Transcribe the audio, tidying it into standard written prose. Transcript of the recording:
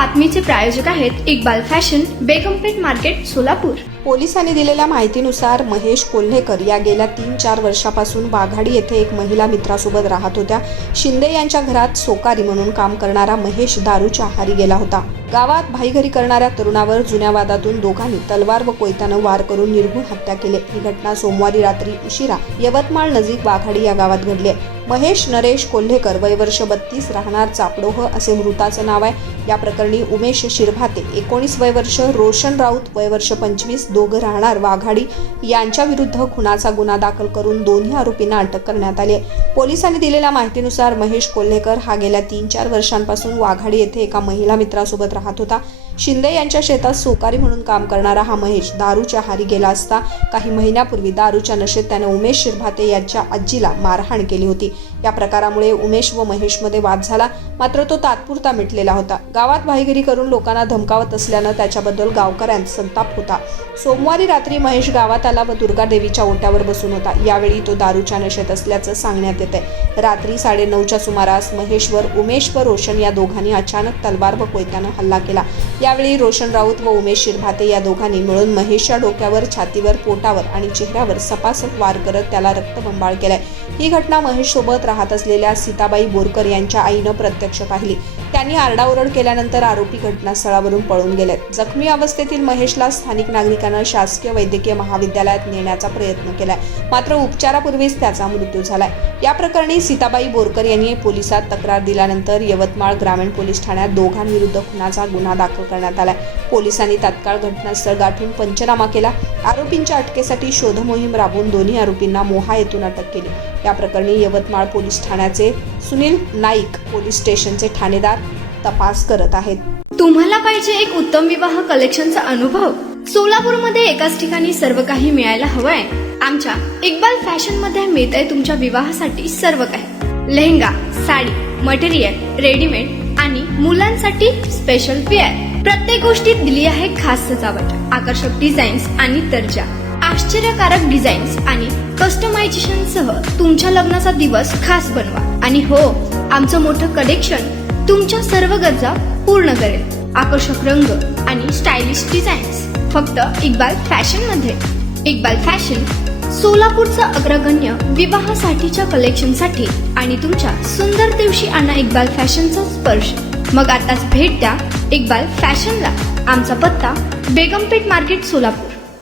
बातमीचे प्रायोजक आहेत Iqbal fashion, बेगमपेठ market, Solapur. पोलिसांनी दिलेल्या माहितीनुसार महेश कोल्हेकर या गेल्या 3-4 वर्षापासून वाघाडी येथे एक महिला मित्रासोबत राहत होत्या। शिंदे यांच्या घरात सोकारी म्हणून काम करणारा महेश दारूच्या आहारी गेला होता। गावात भाईघरी करणाऱ्या तरुणावर जुन्या वादातून दोघांनी तलवार व कोयत्यानं वार करून निर्घृण हत्या केली। ही घटना सोमवारी रात्री उशिरा यवतमाळ नजीक वाघाडी या गावात घडली। महेश नरेश कोल्हेकर वय वर्ष 32 राहणार चापडोह असे मृताचं नाव आहे। या प्रकरणी उमेश शिरभाते 19 वय वर्ष, रोशन राऊत वय वर्ष 25 दोघं राहणार वाघाडी यांच्या विरुद्ध खुनाचा गुन्हा दाखल करून दोन्ही आरोपींना अटक करण्यात आली आहे। पोलिसांनी दिलेल्या माहितीनुसार महेश कोल्हेकर हा गेल्या 3-4 वर्षांपासून वाघाडी येथे एका महिला मित्रासोबत राहत होता। शिंदे यांच्या शेतात सोकारी म्हणून काम करणारा हा महेश दारूच्या आहारी गेला असता काही महिन्यापूर्वी दारूच्या नशेत त्याने उमेश शिरभाते यांच्या आजीला मारहाण केली होती। या प्रकारामुळे उमेश व महेशमध्ये वाद झाला, मात्र तो तात्पुरता मिटलेला होता। गावात भाईगिरी करून लोकांना धमकावत असल्यानं त्याच्याबद्दल गावकऱ्यांत संताप होता। सोमवारी रात्री महेश गावात आला व दुर्गा देवीच्या ओट्यावर बसून होता। यावेळी तो दारूच्या नशेत असल्याचं सांगण्यात येते। रात्री 9:30च्या सुमारास महेशवर उमेश व रोशन या दोघांनी अचानक तलवार व कोयत्यानं हल्ला केला। यावेळी रोशन राऊत व उमेश शिरभाते या दोघांनी मिळून महेशच्या डोक्यावर, छातीवर, पोटावर आणि चेहऱ्यावर सपासप वार करत त्याला रक्तबंबाळ केलाय। ही घटना महेश सोबत राहत असलेल्या सीताबाई बोरकर यांच्या आईनं प्रत्यक्ष पाहिली। त्यांनी आरडाओरड केल्यानंतर आरोपी घटनास्थळावरून पळून गेले। जखमी अवस्थेतील महेशला स्थानिक नागरिकांना शासकीय वैद्यकीय महाविद्यालयात नेण्याचा प्रयत्न केलाय, मात्र उपचारापूर्वीच त्याचा मृत्यू झालाय। या प्रकरणी सीताबाई बोरकर यांनी पोलिसात तक्रार दिल्यानंतर यवतमाळ ग्रामीण पोलीस ठाण्यात दोघांविरुद्ध खुनाचा गुन्हा दाखल करण्यात आलाय। पोलिसांनी तात्काळ घटनास्थळ गाठून पंचनामा केला। आरोपींच्या अटकेसाठी शोध मोहीम राबवून दोन्ही आरोपींना मोहा येथून अटक केली। या प्रकरणी यवतमाळ पोलीस ठाण्याचे सुनील नाईक, पोलीस स्टेशनचे ठाणेदार तपास करत आहेत। तुम्हाला पाहिजे एक उत्तम विवाह कलेक्शनचा अनुभव? सोलापूरमध्ये एकाच ठिकाणी सर्व काही मिळायला हवंय? आमच्या इक्बाल फॅशन मध्ये मिळतंय तुमच्या विवाहासाठी सर्व काही। लेहंगा, साडी, मटेरियल, रेडीमेड आणि मुलांसाठी स्पेशल वेअर। प्रत्येक गोष्टीत दिली आहे खास सजावट, आकर्षक डिझाईन्स आणि दर्जा, आश्चर्यकारक डिझाईन्स आणि कस्टमायझेशन सह तुमच्या लग्नाचा दिवस खास बनवा। आणि हो, आमचं मोठं कलेक्शन तुमच्या सर्व गरजा पूर्ण करेल। आकर्षक रंग आणि स्टायलिश डिझाईन्स फक्त इक्बाल फॅशन मध्ये। इक्बाल फॅशन सोलापूरचा अग्रगण्य विवाहासाठीच्या कलेक्शनसाठी आणि तुमच्या सुंदर दिवशी आणा इक्बाल फॅशनचा स्पर्श। मग आताच भेट द्या इक्बाल फॅशनला। आमचा पत्ता बेगमपेठ मार्केट, सोलापूर।